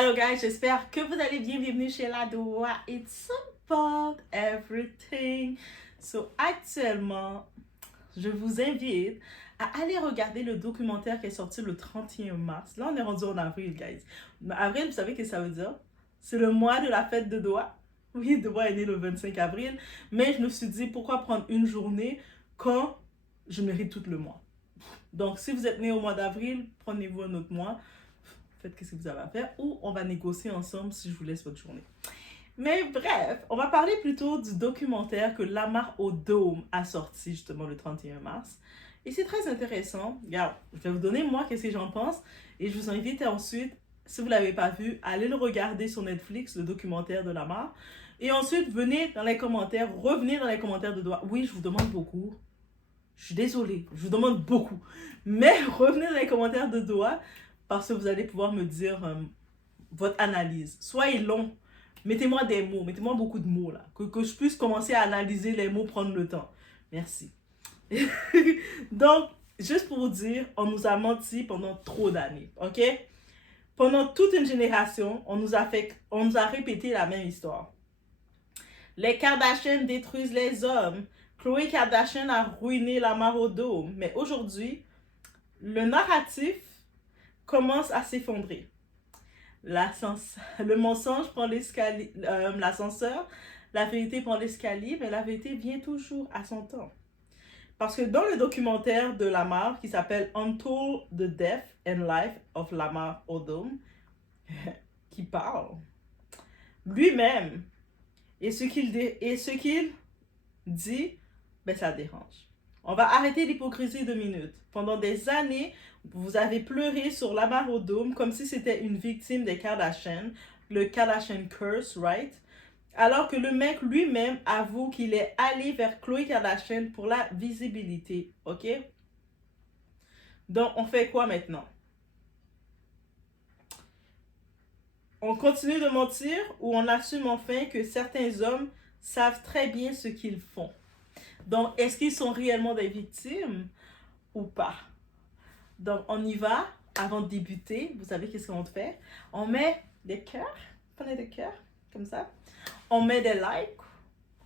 Alors, guys, j'espère que vous allez bien. Bienvenue chez La Doua. It's about everything. So, actuellement, je vous invite à aller regarder le documentaire qui est sorti le 31 mars. Là, on est rendu en avril, guys. Avril, vous savez ce que ça veut dire? C'est le mois de la fête de Doua. Oui, Doua est né le 25 avril. Mais je me suis dit, pourquoi prendre une journée quand je mérite tout le mois? Donc, si vous êtes né au mois d'avril, prenez-vous un autre mois. Faites ce que vous avez à faire ou on va négocier ensemble si je vous laisse votre journée. Mais bref, on va parler plutôt du documentaire que Lamar Odom a sorti justement le 31 mars. Et c'est très intéressant. Regarde, je vais vous donner moi qu'est-ce que j'en pense et je vous invite ensuite, si vous ne l'avez pas vu, à aller le regarder sur Netflix, le documentaire de Lamar. Et ensuite, venez dans les commentaires, revenez dans les commentaires de Doua. Oui, je vous demande beaucoup. Je suis désolée, je vous demande beaucoup. Mais revenez dans les commentaires de Doua parce que vous allez pouvoir me dire votre analyse. Soyez long, mettez-moi des mots, mettez-moi beaucoup de mots là, que je puisse commencer à analyser les mots, prendre le temps. Merci. Donc, juste pour vous dire, on nous a menti pendant trop d'années, ok? Pendant toute une génération, on nous a répété la même histoire. Les Kardashians détruisent les hommes. Khloé Kardashian a ruiné Lamar Odom. Mais aujourd'hui, le narratif commence à s'effondrer. Le mensonge prend l'ascenseur, la vérité prend l'escalier, mais la vérité vient toujours à son temps. Parce que dans le documentaire de Lamar qui s'appelle Untold the Death and Life of Lamar Odom, qui parle lui-même et ce qu'il dit, ben ça dérange. On va arrêter l'hypocrisie 2 minutes. Pendant des années, vous avez pleuré sur Lamar Odom comme si c'était une victime des Kardashians, le Kardashian curse, right? Alors que le mec lui-même avoue qu'il est allé vers Khloé Kardashian pour la visibilité, ok? Donc, on fait quoi maintenant? On continue de mentir ou on assume enfin que certains hommes savent très bien ce qu'ils font? Donc, est-ce qu'ils sont réellement des victimes ou pas? Donc, on y va. Avant de débuter, vous savez qu'est-ce qu'on fait? On met des cœurs, prenez des cœurs, comme ça. On met des likes,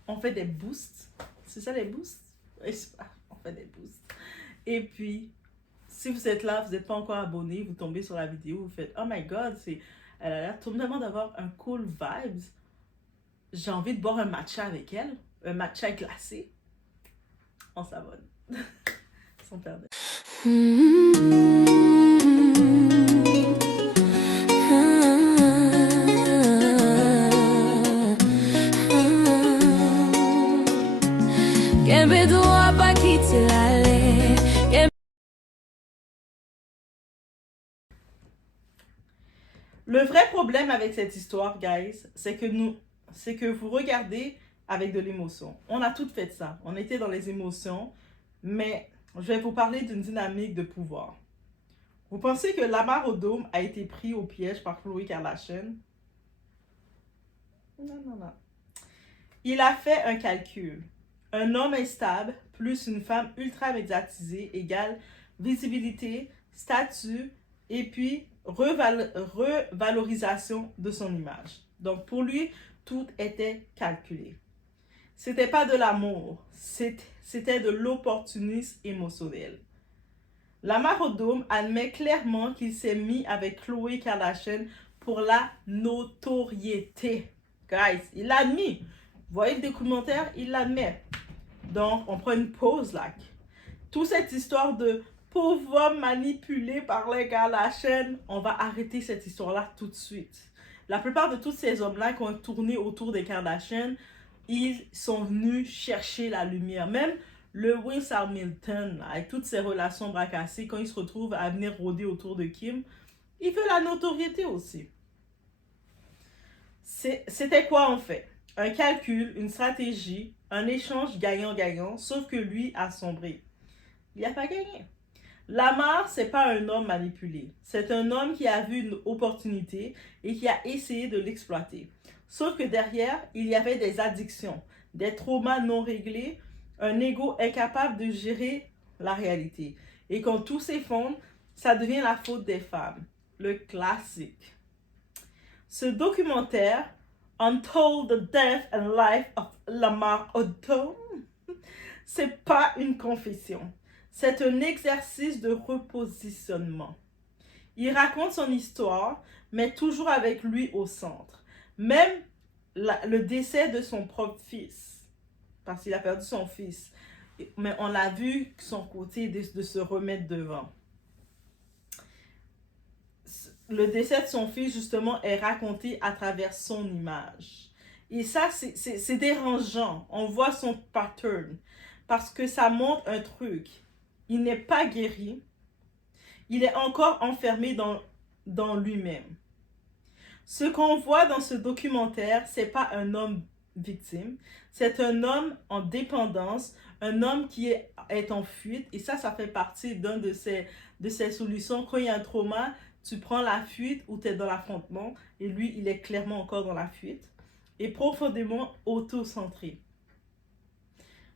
on fait des boosts. C'est ça les boosts? On fait des boosts. Et puis, si vous êtes là, vous n'êtes pas encore abonné, vous tombez sur la vidéo, vous faites « Oh my God, elle a l'air tout simplement d'avoir un cool vibes. J'ai envie de boire un matcha avec elle, un matcha glacé. » On s'abonne. Sans perdre. Le vrai problème avec cette histoire, guys, c'est que vous regardez avec de l'émotion. On a toutes fait ça. On était dans les émotions, mais je vais vous parler d'une dynamique de pouvoir. Vous pensez que Lamar Odom a été pris au piège par Khloé Kardashian? Non, non, non. Il a fait un calcul. Un homme instable plus une femme ultra médiatisée égale visibilité, statut et puis revalorisation de son image. Donc pour lui, tout était calculé. C'était pas de l'amour, c'était de l'opportunisme émotionnel. Lamar Odom admet clairement qu'il s'est mis avec Khloé Kardashian pour la notoriété. Guys, il l'a admis. Vous voyez le documentaire, il l'admet. Donc, on prend une pause là. Toute cette histoire de pauvre homme manipulé par les Kardashian, on va arrêter cette histoire-là tout de suite. La plupart de tous ces hommes-là qui ont tourné autour des Kardashian, ils sont venus chercher la lumière. Même Lewis Hamilton, avec toutes ses relations bracassées, quand il se retrouve à venir rôder autour de Kim, il veut la notoriété aussi. C'était quoi en fait? Un calcul, une stratégie, un échange gagnant-gagnant, sauf que lui a sombré. Il n'a pas gagné. Lamar, c'est pas un homme manipulé. C'est un homme qui a vu une opportunité et qui a essayé de l'exploiter. Sauf que derrière, il y avait des addictions, des traumas non réglés, un ego incapable de gérer la réalité. Et quand tout s'effondre, ça devient la faute des femmes. Le classique. Ce documentaire, Untold the Death and Life of Lamar Odom, c'est pas une confession. C'est un exercice de repositionnement. Il raconte son histoire, mais toujours avec lui au centre. Même le décès de son propre fils, parce qu'il a perdu son fils, mais on l'a vu son côté de se remettre devant. Le décès de son fils, justement, est raconté à travers son image. Et ça, c'est dérangeant. On voit son pattern. Parce que ça montre un truc. Il n'est pas guéri. Il est encore enfermé dans lui-même. Ce qu'on voit dans ce documentaire, c'est pas un homme victime. C'est un homme en dépendance, un homme qui est en fuite. Et ça fait partie d'une de ses solutions. Quand il y a un trauma, tu prends la fuite ou tu es dans l'affrontement. Et lui, il est clairement encore dans la fuite. Et profondément auto-centré.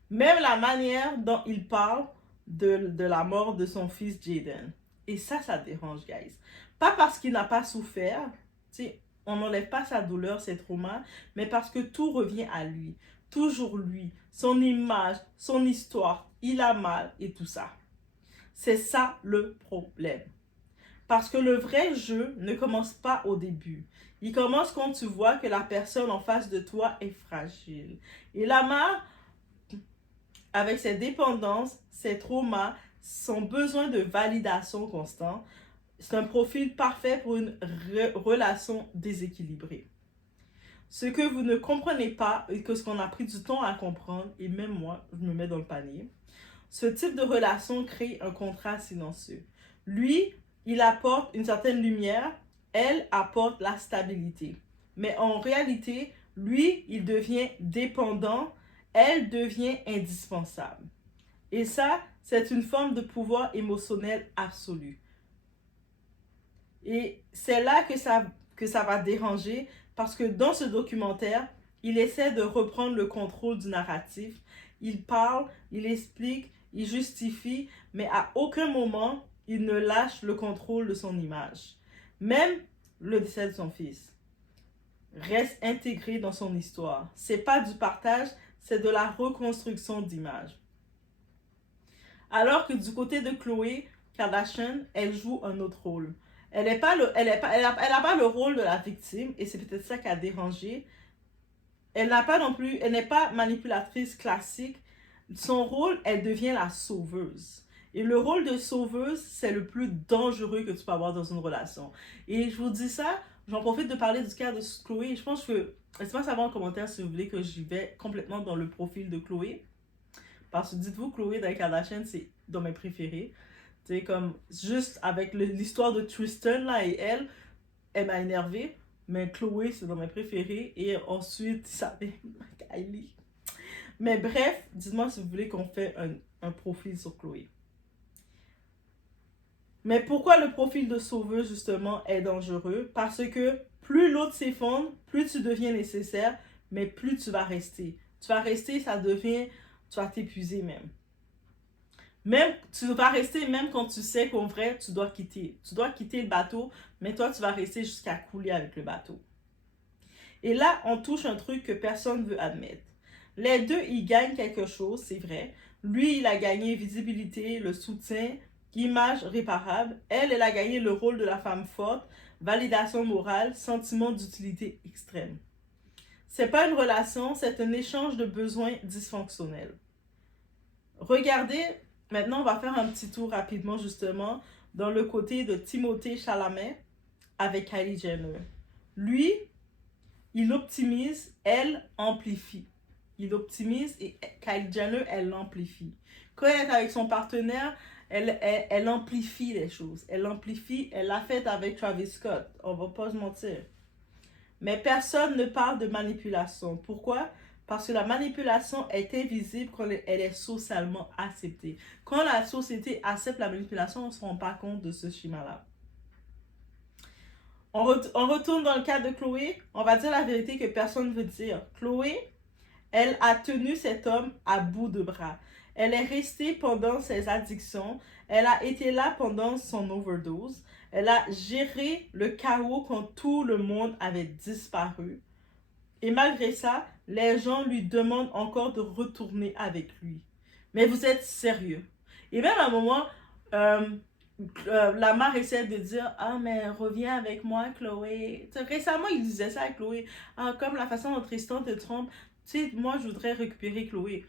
Même la manière dont il parle de la mort de son fils Jaden. Et ça dérange, guys. Pas parce qu'il n'a pas souffert, tu sais, on n'enlève pas sa douleur, ses traumas, mais parce que tout revient à lui. Toujours lui, son image, son histoire, il a mal et tout ça. C'est ça le problème. Parce que le vrai jeu ne commence pas au début. Il commence quand tu vois que la personne en face de toi est fragile. Et Lamar, avec ses dépendances, ses traumas, son besoin de validation constant, c'est un profil parfait pour une relation déséquilibrée. Ce que vous ne comprenez pas et que ce qu'on a pris du temps à comprendre, et même moi, je me mets dans le panier, ce type de relation crée un contrat silencieux. Lui, il apporte une certaine lumière, elle apporte la stabilité. Mais en réalité, lui, il devient dépendant, elle devient indispensable. Et ça, c'est une forme de pouvoir émotionnel absolu. Et c'est là que ça va déranger parce que dans ce documentaire, il essaie de reprendre le contrôle du narratif. Il parle, il explique, il justifie, mais à aucun moment, il ne lâche le contrôle de son image. Même le décès de son fils reste intégré dans son histoire. C'est pas du partage, c'est de la reconstruction d'image. Alors que du côté de Khloé Kardashian, elle joue un autre rôle. Elle n'a pas le rôle de la victime, et c'est peut-être ça qui a dérangé. Elle n'est pas manipulatrice classique. Son rôle, elle devient la sauveuse. Et le rôle de sauveuse, c'est le plus dangereux que tu peux avoir dans une relation. Et je vous dis ça, j'en profite de parler du cas de Khloé. Je pense que, laissez-moi savoir en commentaire si vous voulez que j'y vais complètement dans le profil de Khloé. Parce que dites-vous, Khloé dans Kardashian, c'est dans mes préférés. Tu sais, comme juste avec l'histoire de Tristan là et elle m'a énervée. Mais Khloé, c'est dans mes préférés. Et ensuite, ça fait Kylie. Mais bref, dites-moi si vous voulez qu'on fait un profil sur Khloé. Mais pourquoi le profil de sauveuse, justement, est dangereux? Parce que plus l'autre s'effondre, plus tu deviens nécessaire, mais plus tu vas rester. Tu vas rester, ça devient... Tu vas t'épuiser même. Tu vas rester même quand tu sais qu'en vrai, tu dois quitter. Tu dois quitter le bateau, mais toi, tu vas rester jusqu'à couler avec le bateau. Et là, on touche un truc que personne ne veut admettre. Les deux, ils gagnent quelque chose, c'est vrai. Lui, il a gagné visibilité, le soutien, image réparable. Elle a gagné le rôle de la femme forte, validation morale, sentiment d'utilité extrême. C'est pas une relation, c'est un échange de besoins dysfonctionnels. Regardez, maintenant on va faire un petit tour rapidement justement dans le côté de Timothée Chalamet avec Kylie Jenner. Lui, il optimise, elle amplifie. Il optimise et Kylie Jenner, elle l'amplifie. Quand elle est avec son partenaire, elle amplifie les choses. Elle amplifie, elle l'a fait avec Travis Scott, on va pas se mentir. Mais personne ne parle de manipulation. Pourquoi? Parce que la manipulation est invisible quand elle est socialement acceptée. Quand la société accepte la manipulation, on ne se rend pas compte de ce schéma-là. On retourne dans le cas de Khloé. On va dire la vérité que personne ne veut dire. Khloé, elle a tenu cet homme à bout de bras. Elle est restée pendant ses addictions. Elle a été là pendant son overdose. Elle a géré le chaos quand tout le monde avait disparu. Et malgré ça, les gens lui demandent encore de retourner avec lui. Mais vous êtes sérieux? Et même à un moment, euh, Lamar essaie de dire ah mais reviens avec moi Chloé. T'sais, récemment il disait ça à Chloé, ah, comme la façon dont Tristan te trompe, tu sais moi je voudrais récupérer Chloé.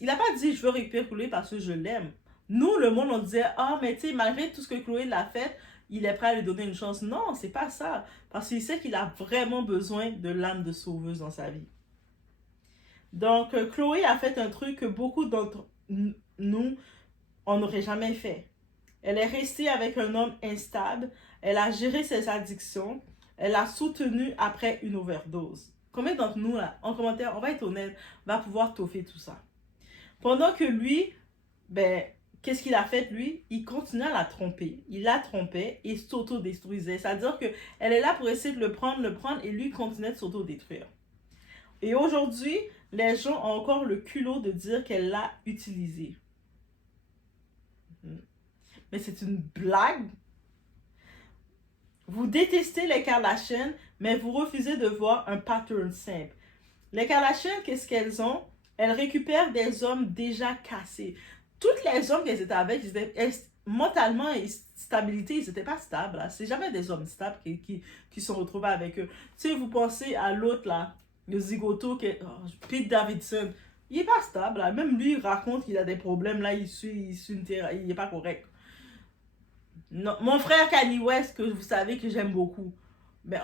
Il n'a pas dit je veux récupérer Chloé parce que je l'aime. Nous le monde on disait ah mais tu sais malgré tout ce que Chloé l'a fait, il est prêt à lui donner une chance. Non, c'est pas ça, parce qu'il sait qu'il a vraiment besoin de l'âme de sauveuse dans sa vie. Donc Chloé a fait un truc que beaucoup d'entre nous on n'aurait jamais fait. Elle est restée avec un homme instable, elle a géré ses addictions, elle a soutenu après une overdose. Combien d'entre nous, là, en commentaire, on va être honnête, va pouvoir toffer tout ça? Pendant que lui, ben, qu'est-ce qu'il a fait, lui? Il continuait à la tromper. Il la trompait et s'auto-détruisait. C'est-à-dire qu'elle est là pour essayer de le prendre, et lui continuait de s'auto-détruire. Et aujourd'hui, les gens ont encore le culot de dire qu'elle l'a utilisé. Mais c'est une blague. Vous détestez les Kardashians, mais vous refusez de voir un pattern simple. Les Kardashians, qu'est-ce qu'elles ont? Elles récupèrent des hommes déjà cassés. Toutes les hommes qu'elles étaient avec, mentalement et stabilité, ils n'étaient pas stables. C'est jamais des hommes stables qui sont retrouvés avec eux. Tu sais, vous pensez à l'autre, là, le zigoto, Pete Davidson. Il n'est pas stable. Là. Même lui, il raconte qu'il a des problèmes. Là, il n'est pas correct. Non, mon frère Kanye West, que vous savez que j'aime beaucoup. Mais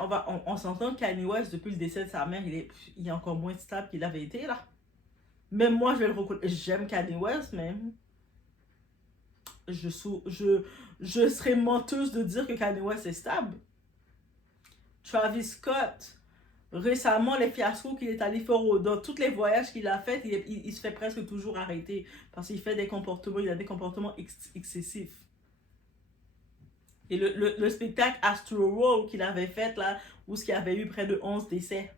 on s'entend que Kanye West, depuis le décès de sa mère, il est encore moins stable qu'il avait été là. Même moi, je vais le reconnaître. J'aime Kanye West, mais je serais menteuse de dire que Kanye West est stable. Travis Scott, récemment, les fiascos qu'il est allé faire dans tous les voyages qu'il a fait, il se fait presque toujours arrêter parce qu'il fait des comportements, il a des comportements excessifs. Et le spectacle Astro World qu'il avait fait là, où il y avait eu près de 11 décès.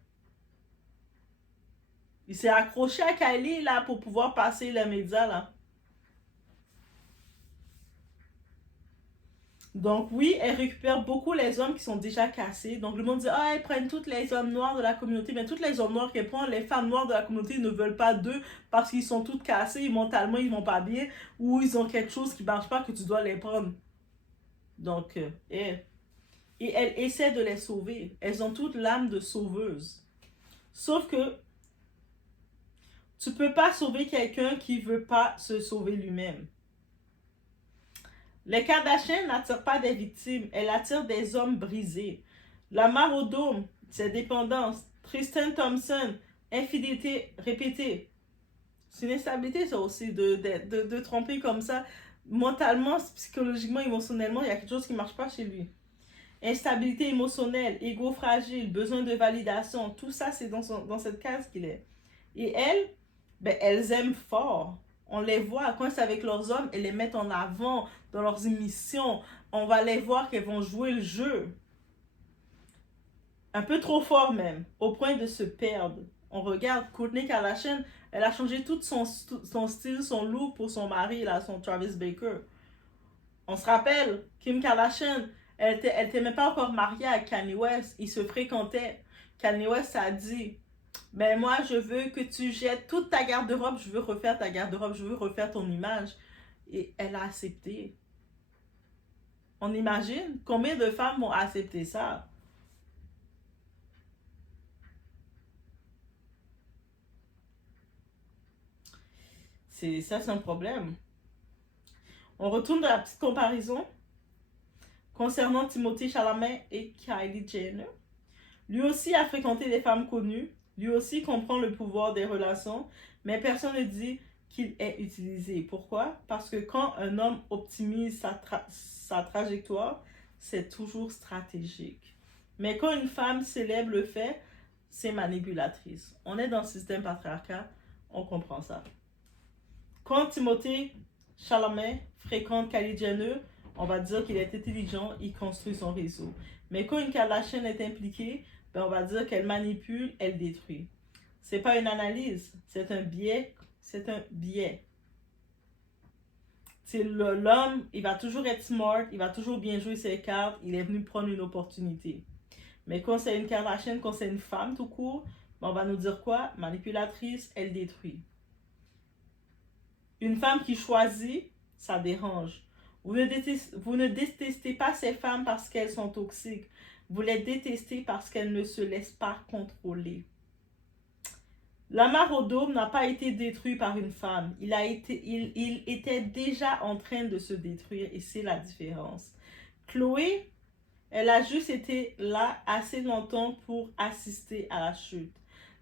Il s'est accroché à Kylie là pour pouvoir passer les médias là. Donc oui, elle récupère beaucoup les hommes qui sont déjà cassés. Donc le monde dit, ah, elles prennent tous les hommes noirs de la communauté. Mais tous les hommes noirs qu'elle prend, les femmes noires de la communauté ne veulent pas d'eux parce qu'ils sont tous cassés, mentalement ils vont pas bien, ou ils ont quelque chose qui marche pas que tu dois les prendre. Donc, et elle essaie de les sauver. Elles ont toute l'âme de sauveuse. Sauf que tu peux pas sauver quelqu'un qui veut pas se sauver lui-même. Les Kardashians n'attirent pas des victimes, elles attirent des hommes brisés. Lamar Odom, c'est dépendance. Tristan Thompson, infidélité répétée. C'est une instabilité ça aussi de tromper comme ça. Mentalement, psychologiquement, émotionnellement, il y a quelque chose qui ne marche pas chez lui. Instabilité émotionnelle, ego fragile, besoin de validation, tout ça c'est dans cette case qu'il est. Et elles, ben, elles aiment fort. On les voit quand c'est avec leurs hommes, elles les mettent en avant dans leurs émissions. On va les voir qu'elles vont jouer le jeu. Un peu trop fort même, au point de se perdre. On regarde Kourtney Kardashian, elle a changé tout son style, son look pour son mari, là, son Travis Baker. On se rappelle, Kim Kardashian, elle n'était même pas encore mariée à Kanye West. Ils se fréquentaient. Kanye West a dit, mais moi, je veux que tu jettes toute ta garde-robe. Je veux refaire ta garde-robe. Je veux refaire ton image. Et elle a accepté. On imagine combien de femmes vont accepter ça? Ça, c'est un problème. On retourne dans la petite comparaison concernant Timothée Chalamet et Kylie Jenner. Lui aussi a fréquenté des femmes connues. Lui aussi comprend le pouvoir des relations. Mais personne ne dit qu'il est utilisé. Pourquoi? Parce que quand un homme optimise sa trajectoire, c'est toujours stratégique. Mais quand une femme célèbre le fait, c'est manipulatrice. On est dans le système patriarcal, on comprend ça. Quand Timothée Chalamet fréquente Kylie Jenner, on va dire qu'il est intelligent, il construit son réseau. Mais quand une Kardashian est impliquée, ben on va dire qu'elle manipule, elle détruit. C'est pas une analyse, c'est un biais. C'est un biais. L'homme, il va toujours être smart, il va toujours bien jouer ses cartes, il est venu prendre une opportunité. Mais quand c'est une Kardashian, quand c'est une femme tout court, on va nous dire quoi? Manipulatrice, elle détruit. Une femme qui choisit, ça dérange. Vous ne détestez pas ces femmes parce qu'elles sont toxiques. Vous les détestez parce qu'elles ne se laissent pas contrôler. Lamar Odom n'a pas été détruit par une femme. Il était déjà en train de se détruire et c'est la différence. Chloé, elle a juste été là assez longtemps pour assister à la chute.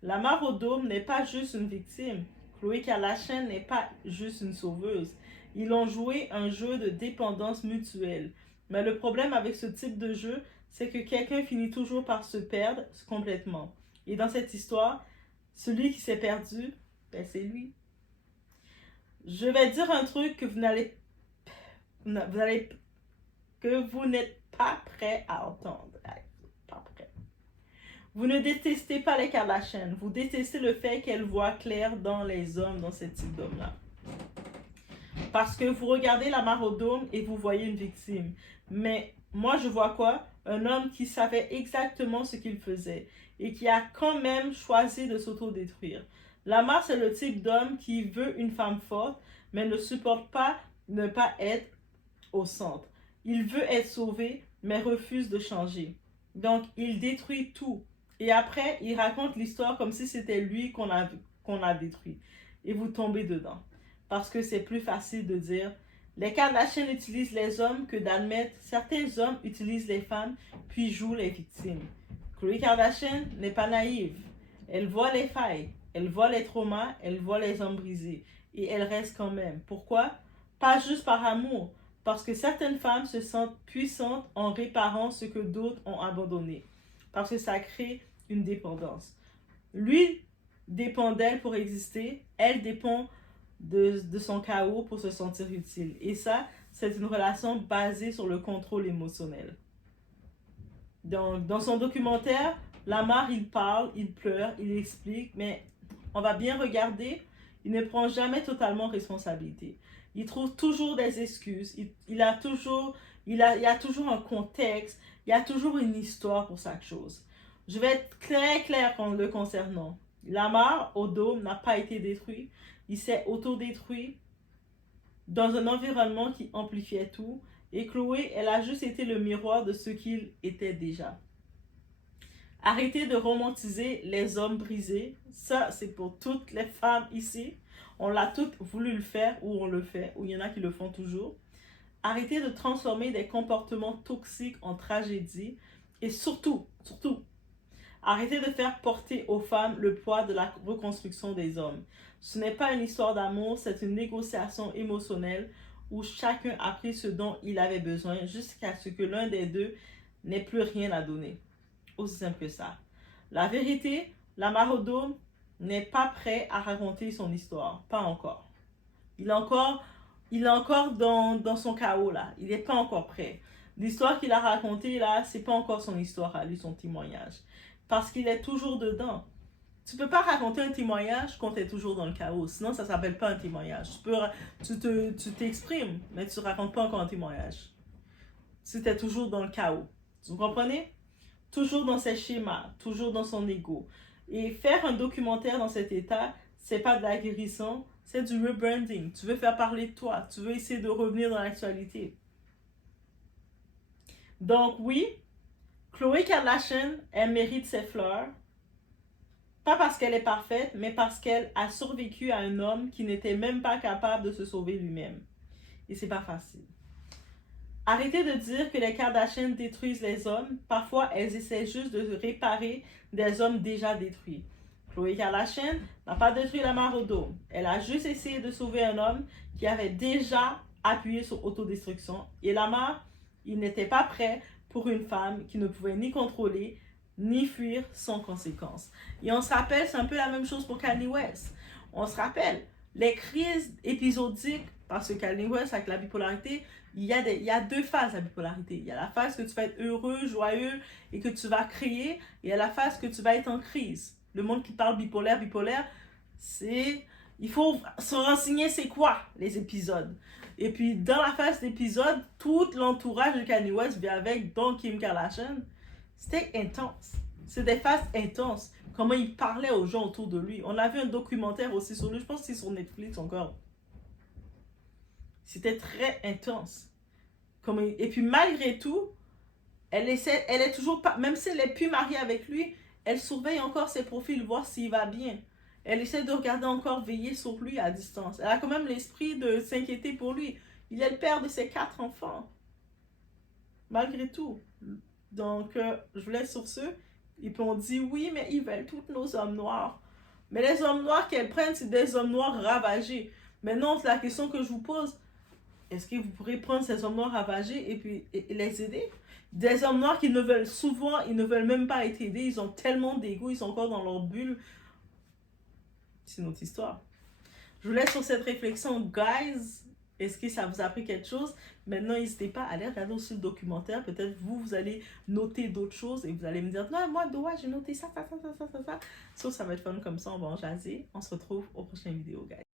Lamar Odom n'est pas juste une victime. Khloé Kardashian n'est pas juste une sauveuse. Ils ont joué un jeu de dépendance mutuelle. Mais le problème avec ce type de jeu, c'est que quelqu'un finit toujours par se perdre complètement. Et dans cette histoire, celui qui s'est perdu, ben c'est lui. Je vais dire un truc que vous n'êtes pas prêt à entendre. Pas prêt. Vous ne détestez pas les Kardashians. Vous détestez le fait qu'elles voient clair dans les hommes, dans ce type d'hommes-là. Parce que vous regardez Lamar Odom et vous voyez une victime. Mais moi, je vois quoi? Un homme qui savait exactement ce qu'il faisait et qui a quand même choisi de s'autodétruire. Lamar, c'est le type d'homme qui veut une femme forte, mais ne supporte pas ne pas être au centre. Il veut être sauvé, mais refuse de changer. Donc, il détruit tout. Et après, il raconte l'histoire comme si c'était lui qu'on a détruit. Et vous tombez dedans. Parce que c'est plus facile de dire les Kardashians utilisent les hommes que d'admettre certains hommes utilisent les femmes puis jouent les victimes. Khloé Kardashian n'est pas naïve. Elle voit les failles, elle voit les traumas, elle voit les hommes brisés. Et elle reste quand même. Pourquoi? Pas juste par amour. Parce que certaines femmes se sentent puissantes en réparant ce que d'autres ont abandonné. Parce que ça crée une dépendance. Lui dépend d'elle pour exister. Elle dépend de son chaos pour se sentir utile. Et ça, c'est une relation basée sur le contrôle émotionnel. Dans son documentaire, Lamar, il parle, il pleure, il explique, mais on va bien regarder, il ne prend jamais totalement responsabilité. Il trouve toujours des excuses, il y a toujours un contexte, il y a toujours une histoire pour chaque chose. Je vais être très clair le concernant. Lamar Odom n'a pas été détruit, il s'est autodétruit dans un environnement qui amplifiait tout. Et Chloé, elle a juste été le miroir de ce qu'il était déjà. Arrêtez de romantiser les hommes brisés. Ça, c'est pour toutes les femmes ici. On l'a toutes voulu le faire, ou on le fait, ou il y en a qui le font toujours. Arrêtez de transformer des comportements toxiques en tragédie. Et surtout, arrêtez de faire porter aux femmes le poids de la reconstruction des hommes. Ce n'est pas une histoire d'amour, c'est une négociation émotionnelle où chacun a pris ce dont il avait besoin jusqu'à ce que l'un des deux n'ait plus rien à donner. Aussi simple que ça. La vérité, Lamar Odom n'est pas prêt à raconter son histoire. Pas encore. Il est encore dans son chaos là. Il n'est pas encore prêt. L'histoire qu'il a racontée là, c'est pas encore son histoire à lui, son témoignage. Parce qu'il est toujours dedans. Tu peux pas raconter un témoignage quand tu es toujours dans le chaos. Sinon, ça s'appelle pas un témoignage. Tu t'exprimes, mais tu racontes pas encore un témoignage. Si tu es toujours dans le chaos. Vous comprenez? Toujours dans ses schémas, toujours dans son ego. Et faire un documentaire dans cet état, c'est pas de la guérison, c'est du rebranding. Tu veux faire parler de toi. Tu veux essayer de revenir dans l'actualité. Donc oui, Khloé Kardashian, elle mérite ses fleurs. Pas parce qu'elle est parfaite, mais parce qu'elle a survécu à un homme qui n'était même pas capable de se sauver lui-même. Et c'est pas facile. Arrêtez de dire que les Kardashians détruisent les hommes. Parfois, elles essaient juste de réparer des hommes déjà détruits. Khloé Kardashian n'a pas détruit Lamar Odom. Elle a juste essayé de sauver un homme qui avait déjà appuyé sur autodestruction. Et Lamar, il n'était pas prêt pour une femme qui ne pouvait ni contrôler, ni fuir sans conséquence. Et on se rappelle, c'est un peu la même chose pour Kanye West. On se rappelle, les crises épisodiques, parce que Kanye West, avec la bipolarité, il y a deux phases à la bipolarité. Il y a la phase que tu vas être heureux, joyeux et que tu vas créer. Et il y a la phase que tu vas être en crise. Le monde qui parle bipolaire, c'est... Il faut se renseigner c'est quoi les épisodes. Et puis, dans la phase d'épisode, tout l'entourage de Kanye West vient avec, dont Kim Kardashian. C'était intense. C'était des phases intenses. Comment il parlait aux gens autour de lui. On a vu un documentaire aussi sur lui, je pense que c'est sur Netflix encore. C'était très intense. Et puis, malgré tout, elle est toujours pas, même si elle n'est plus mariée avec lui, elle surveille encore ses profils, voir s'il va bien. Elle essaie de regarder encore, veiller sur lui à distance. Elle a quand même l'esprit de s'inquiéter pour lui. Il est le père de ses 4 enfants. Malgré tout. Donc, je vous laisse sur ce. Et puis on dit, oui, mais ils veulent tous nos hommes noirs. Mais les hommes noirs qu'elles prennent, c'est des hommes noirs ravagés. Maintenant, la question que je vous pose, est-ce que vous pourrez prendre ces hommes noirs ravagés et puis les aider? Des hommes noirs qui ne veulent souvent, ils ne veulent même pas être aidés. Ils ont tellement d'ego, ils sont encore dans leur bulle. C'est notre histoire. Je vous laisse sur cette réflexion, guys. Est-ce que ça vous a appris quelque chose? Maintenant, n'hésitez pas à aller regarder aussi le documentaire. Peut-être vous allez noter d'autres choses et vous allez me dire, non, moi, Doa, j'ai noté ça. Ça va être fun comme ça, on va en jaser. On se retrouve aux prochaines vidéos, guys.